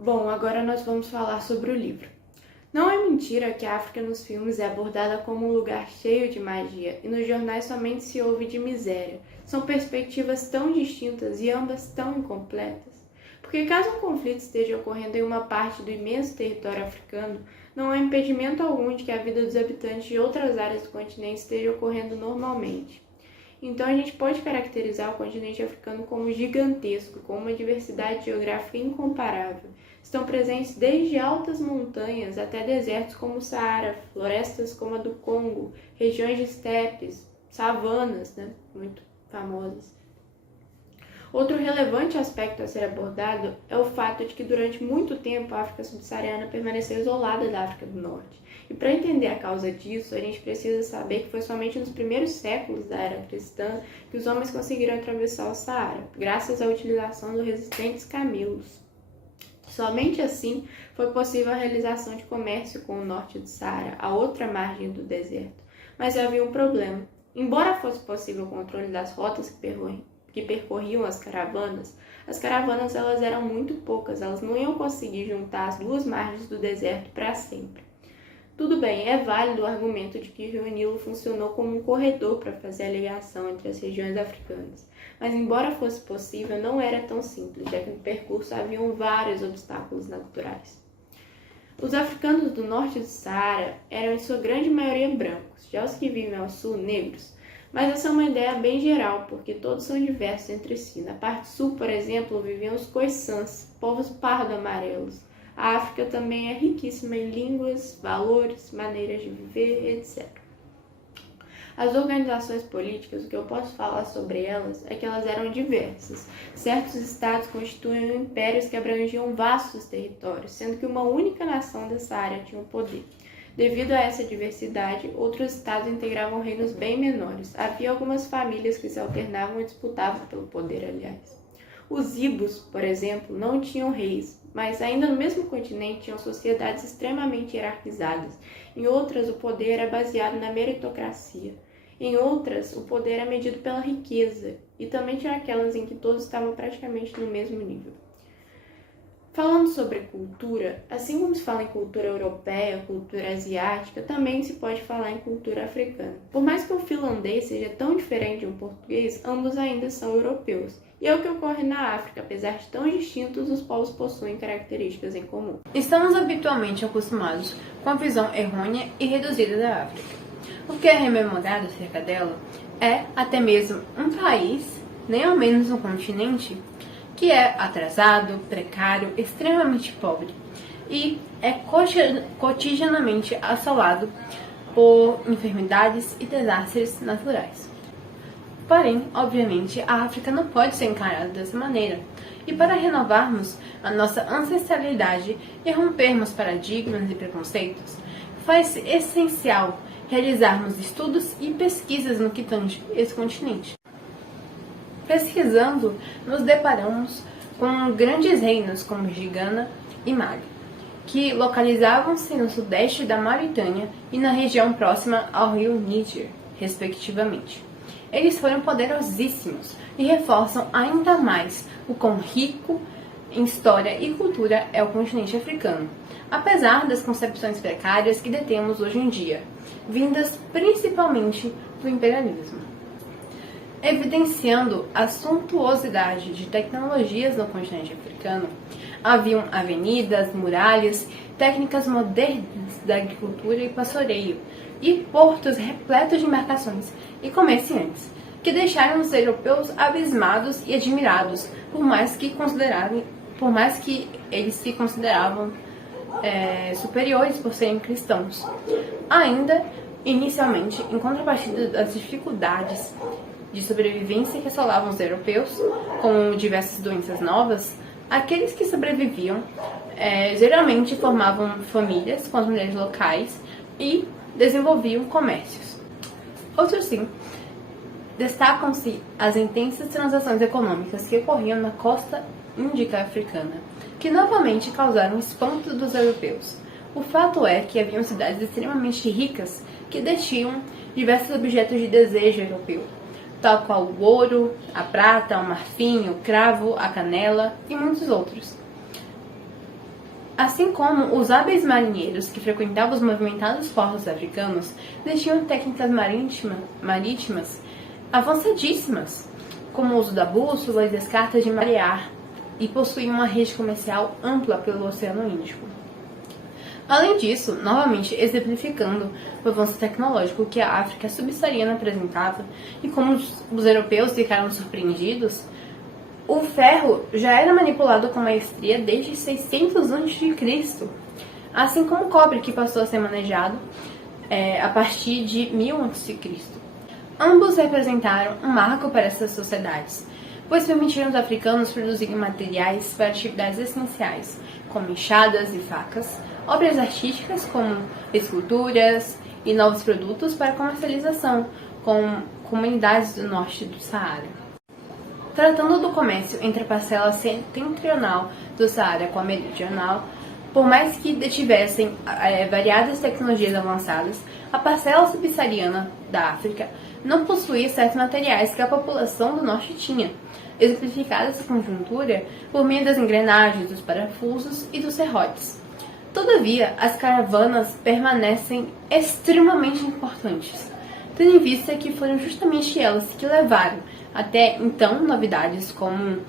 Bom, agora nós vamos falar sobre o livro. Não é mentira que a África nos filmes é abordada como um lugar cheio de magia e nos jornais somente se ouve de miséria. São perspectivas tão distintas e ambas tão incompletas. Porque caso um conflito esteja ocorrendo em uma parte do imenso território africano, não há impedimento algum de que a vida dos habitantes de outras áreas do continente esteja ocorrendo normalmente. Então a gente pode caracterizar o continente africano como gigantesco, com uma diversidade geográfica incomparável. Estão presentes desde altas montanhas até desertos como o Saara, florestas como a do Congo, regiões de estepes, savanas, muito famosas. Outro relevante aspecto a ser abordado é o fato de que durante muito tempo a África subsaariana permaneceu isolada da África do Norte. E para entender a causa disso, a gente precisa saber que foi somente nos primeiros séculos da era cristã que os homens conseguiram atravessar o Saara, graças à utilização dos resistentes camelos. Somente assim foi possível a realização de comércio com o norte do Saara, a outra margem do deserto. Mas havia um problema. Embora fosse possível o controle das rotas que percorriam as caravanas elas eram muito poucas, elas não iam conseguir juntar as duas margens do deserto para sempre. Tudo bem, é válido o argumento de que o Rio Nilo funcionou como um corredor para fazer a ligação entre as regiões africanas, mas embora fosse possível, não era tão simples, já que no percurso haviam vários obstáculos naturais. Os africanos do norte do Saara eram em sua grande maioria brancos, já os que vivem ao sul, negros. Mas essa é uma ideia bem geral, porque todos são diversos entre si. Na parte sul, por exemplo, viviam os Khoisans, povos pardo-amarelos. A África também é riquíssima em línguas, valores, maneiras de viver, etc. As organizações políticas, o que eu posso falar sobre elas é que elas eram diversas. Certos estados constituíam impérios que abrangiam vastos territórios, sendo que uma única nação dessa área tinha o poder. Devido a essa diversidade, outros estados integravam reinos bem menores. Havia algumas famílias que se alternavam e disputavam pelo poder, aliás. Os Ibos, por exemplo, não tinham reis, mas ainda no mesmo continente tinham sociedades extremamente hierarquizadas. Em outras, o poder era baseado na meritocracia. Em outras, o poder era medido pela riqueza. E também tinha aquelas em que todos estavam praticamente no mesmo nível. Falando sobre cultura, assim como se fala em cultura europeia, cultura asiática, também se pode falar em cultura africana. Por mais que o finlandês seja tão diferente de um português, ambos ainda são europeus. E é o que ocorre na África, apesar de tão distintos, os povos possuem características em comum. Estamos habitualmente acostumados com a visão errônea e reduzida da África. O que é rememorado acerca dela é até mesmo um país, nem ao menos um continente, que é atrasado, precário, extremamente pobre e é cotidianamente assolado por enfermidades e desastres naturais. Porém, obviamente, a África não pode ser encarada dessa maneira. E para renovarmos a nossa ancestralidade e rompermos paradigmas e preconceitos, faz-se essencial realizarmos estudos e pesquisas no que tange esse continente. Pesquisando, nos deparamos com grandes reinos como Gana e Mali, que localizavam-se no sudeste da Mauritânia e na região próxima ao rio Níger, respectivamente. Eles foram poderosíssimos e reforçam ainda mais o quão rico em história e cultura é o continente africano, apesar das concepções precárias que detemos hoje em dia, vindas principalmente do imperialismo. Evidenciando a suntuosidade de tecnologias no continente africano, haviam avenidas, muralhas, técnicas modernas da agricultura e pastoreio, e portos repletos de embarcações e comerciantes, que deixaram os europeus abismados e admirados, por mais que eles se consideravam superiores por serem cristãos. Ainda, inicialmente, em contrapartida das dificuldades de sobrevivência que assolavam os europeus, com diversas doenças novas, aqueles que sobreviviam geralmente formavam famílias com as mulheres locais e desenvolviam comércios. Outros sim, destacam-se as intensas transações econômicas que ocorriam na costa índica africana, que novamente causaram espanto dos europeus. O fato é que haviam cidades extremamente ricas que detinham diversos objetos de desejo europeu, tal qual o ouro, a prata, o marfim, o cravo, a canela e muitos outros. Assim como os hábeis marinheiros que frequentavam os movimentados portos africanos tinham técnicas marítimas avançadíssimas, como o uso da bússola e das cartas de marear, e possuíam uma rede comercial ampla pelo Oceano Índico. Além disso, novamente exemplificando o avanço tecnológico que a África subsaariana apresentava e como os europeus ficaram surpreendidos, o ferro já era manipulado com maestria desde 600 a.C., assim como o cobre, que passou a ser manejado a partir de 1000 a.C. Ambos representaram um marco para essas sociedades, pois permitiram aos africanos produzirem materiais para atividades essenciais, como enxadas e facas, obras artísticas como esculturas e novos produtos para comercialização com comunidades do norte do Saara. Tratando do comércio entre a parcela setentrional do Saara com a meridional, por mais que detivessem variadas tecnologias avançadas, a parcela subsaariana da África não possuía certos materiais que a população do norte tinha, exemplificada essa conjuntura por meio das engrenagens, dos parafusos e dos serrotes. Todavia, as caravanas permanecem extremamente importantes, tendo em vista que foram justamente elas que levaram até então novidades como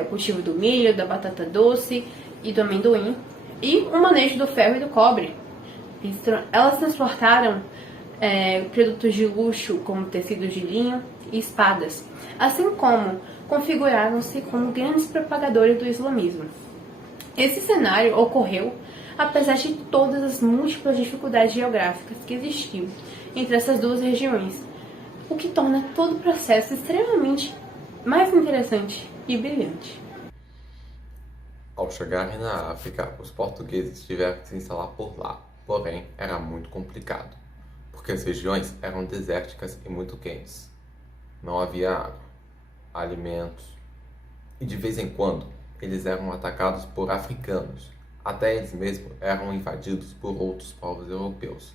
o cultivo do milho, da batata doce e do amendoim, e o manejo do ferro e do cobre. Elas transportaram produtos de luxo como tecidos de linho e espadas, assim como configuraram-se como grandes propagadores do islamismo. Esse cenário ocorreu apesar de todas as múltiplas dificuldades geográficas que existiam entre essas duas regiões, o que torna todo o processo extremamente mais interessante e brilhante. Ao chegarem na África, os portugueses tiveram que se instalar por lá, porém era muito complicado, porque as regiões eram desérticas e muito quentes. Não havia água, alimentos, e de vez em quando eles eram atacados por africanos, até eles mesmos eram invadidos por outros povos europeus.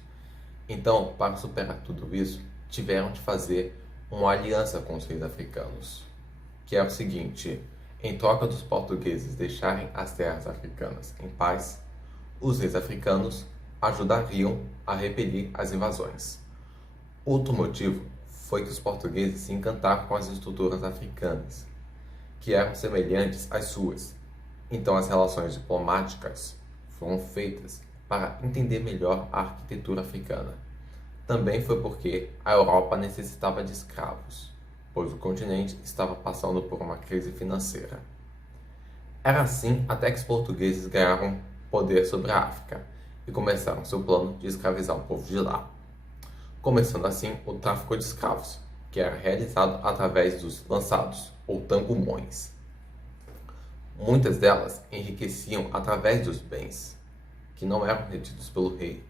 Então, para superar tudo isso, tiveram de fazer uma aliança com os reis africanos, que é o seguinte: em troca dos portugueses deixarem as terras africanas em paz, os reis africanos ajudariam a repelir as invasões. Outro motivo foi que os portugueses se encantaram com as estruturas africanas, que eram semelhantes às suas. Então as relações diplomáticas foram feitas para entender melhor a arquitetura africana. Também foi porque a Europa necessitava de escravos, pois o continente estava passando por uma crise financeira. Era assim até que os portugueses ganharam poder sobre a África e começaram seu plano de escravizar o povo de lá. Começando assim o tráfico de escravos, que era realizado através dos lançados, ou tangumões. Muitas delas enriqueciam através dos bens, que não eram retidos pelo rei,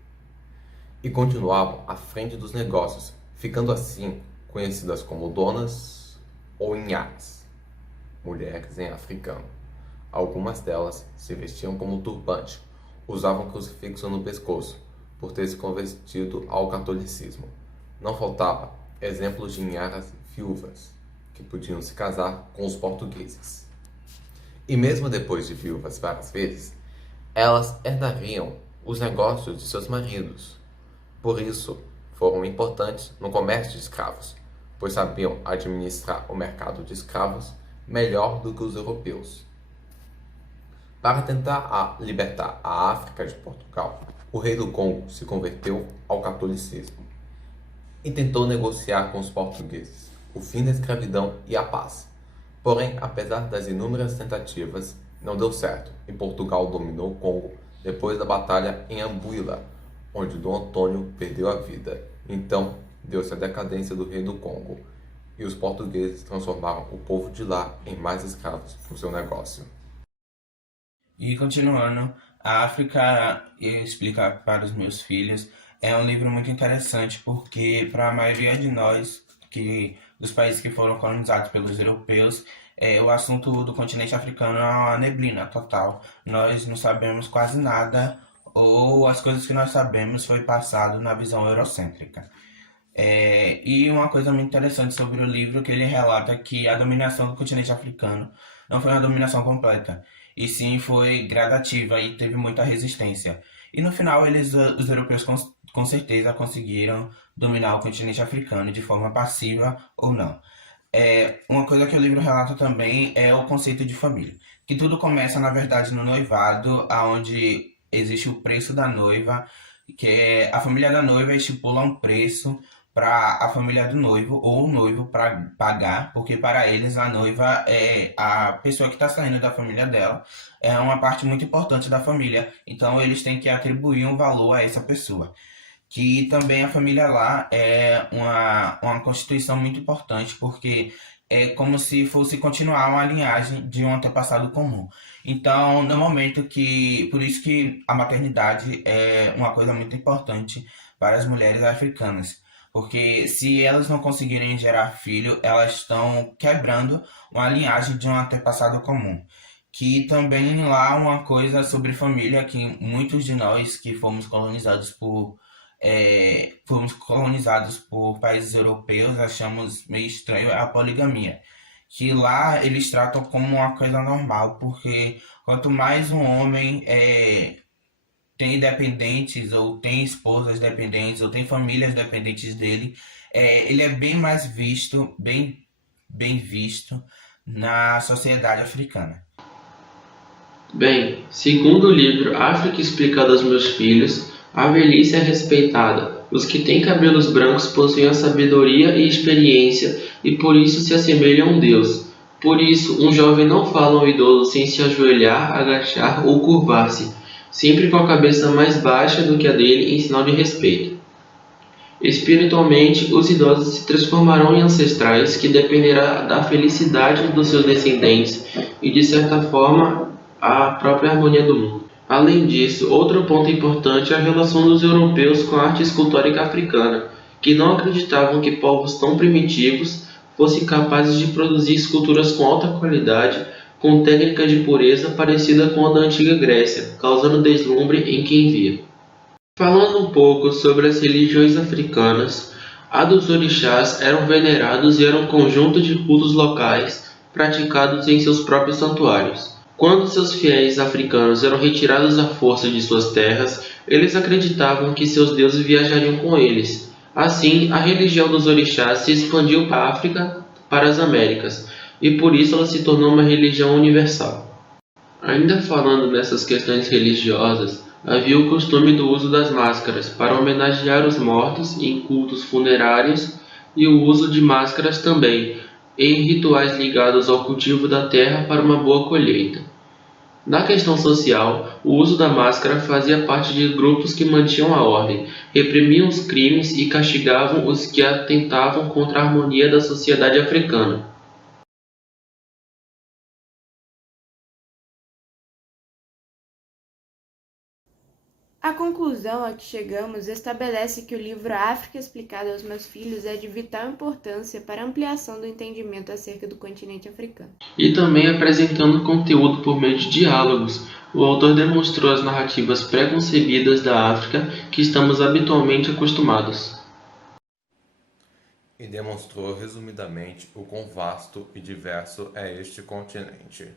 e continuavam à frente dos negócios, ficando assim conhecidas como donas ou inhas, mulheres em africano. Algumas delas se vestiam como turbante, usavam crucifixo no pescoço, por ter se convertido ao catolicismo. Não faltava exemplos de inharas viúvas, que podiam se casar com os portugueses. E mesmo depois de viúvas várias vezes, elas herdariam os negócios de seus maridos. Por isso, foram importantes no comércio de escravos, pois sabiam administrar o mercado de escravos melhor do que os europeus. Para tentar libertar a África de Portugal, o rei do Congo se converteu ao catolicismo e tentou negociar com os portugueses o fim da escravidão e a paz. Porém, apesar das inúmeras tentativas, não deu certo e Portugal dominou o Congo depois da batalha em Ambuila, onde Dom Antônio perdeu a vida. Então, deu-se a decadência do rei do Congo e os portugueses transformaram o povo de lá em mais escravos para o seu negócio. E continuando, a África, eu explicar para os meus filhos, é um livro muito interessante porque para a maioria de nós, dos países que foram colonizados pelos europeus, o assunto do continente africano é uma neblina total. Nós não sabemos quase nada, ou as coisas que nós sabemos foi passado na visão eurocêntrica. E uma coisa muito interessante sobre o livro que ele relata que a dominação do continente africano não foi uma dominação completa. e sim foi gradativa e teve muita resistência. E no final, os europeus com certeza conseguiram dominar o continente africano de forma passiva ou não. Uma coisa que o livro relata também é o conceito de família, que tudo começa, na verdade, no noivado, aonde existe o preço da noiva, que é a família da noiva estipula um preço para a família do noivo ou o noivo para pagar, porque para eles a noiva é a pessoa que está saindo da família dela, é uma parte muito importante da família, então eles têm que atribuir um valor a essa pessoa. Que também a família lá é uma constituição muito importante, porque é como se fosse continuar uma linhagem de um antepassado comum. Então, no momento que. Por isso que a maternidade é uma coisa muito importante para as mulheres africanas. Porque se elas não conseguirem gerar filho, elas estão quebrando uma linhagem de um antepassado comum. Que também lá uma coisa sobre família que muitos de nós que fomos colonizados por países europeus, achamos meio estranho, é a poligamia. Que lá eles tratam como uma coisa normal, porque quanto mais um homem tem dependentes, ou tem esposas dependentes, ou tem famílias dependentes dele, ele é bem mais visto, bem visto na sociedade africana. Bem, segundo o livro África Explicada aos Meus Filhos, a velhice é respeitada. Os que têm cabelos brancos possuem a sabedoria e experiência e por isso se assemelham a um Deus. Por isso, um jovem não fala ao idoso sem se ajoelhar, agachar ou curvar-se, sempre com a cabeça mais baixa do que a dele em sinal de respeito. Espiritualmente, os idosos se transformarão em ancestrais que dependerá da felicidade dos seus descendentes e, de certa forma, a própria harmonia do mundo. Além disso, outro ponto importante é a relação dos europeus com a arte escultórica africana, que não acreditavam que povos tão primitivos fossem capazes de produzir esculturas com alta qualidade, com técnica de pureza parecida com a da antiga Grécia, causando deslumbre em quem via. Falando um pouco sobre as religiões africanas, a dos orixás eram venerados e eram um conjunto de cultos locais praticados em seus próprios santuários. Quando seus fiéis africanos eram retirados à força de suas terras, eles acreditavam que seus deuses viajariam com eles. Assim, a religião dos orixás se expandiu para a África, para as Américas, e por isso ela se tornou uma religião universal. Ainda falando nessas questões religiosas, havia o costume do uso das máscaras para homenagear os mortos em cultos funerários e o uso de máscaras também em rituais ligados ao cultivo da terra para uma boa colheita. Na questão social, o uso da máscara fazia parte de grupos que mantinham a ordem, reprimiam os crimes e castigavam os que atentavam contra a harmonia da sociedade africana. A conclusão a que chegamos estabelece que o livro África Explicada aos Meus Filhos é de vital importância para a ampliação do entendimento acerca do continente africano. E também apresentando conteúdo por meio de diálogos, o autor demonstrou as narrativas pré-concebidas da África que estamos habitualmente acostumados. E demonstrou resumidamente o quão vasto e diverso é este continente.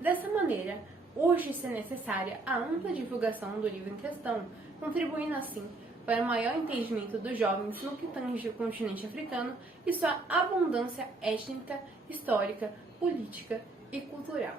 Dessa maneira, urge ser necessária a ampla divulgação do livro em questão, contribuindo assim para o maior entendimento dos jovens no que tange o continente africano e sua abundância étnica, histórica, política e cultural.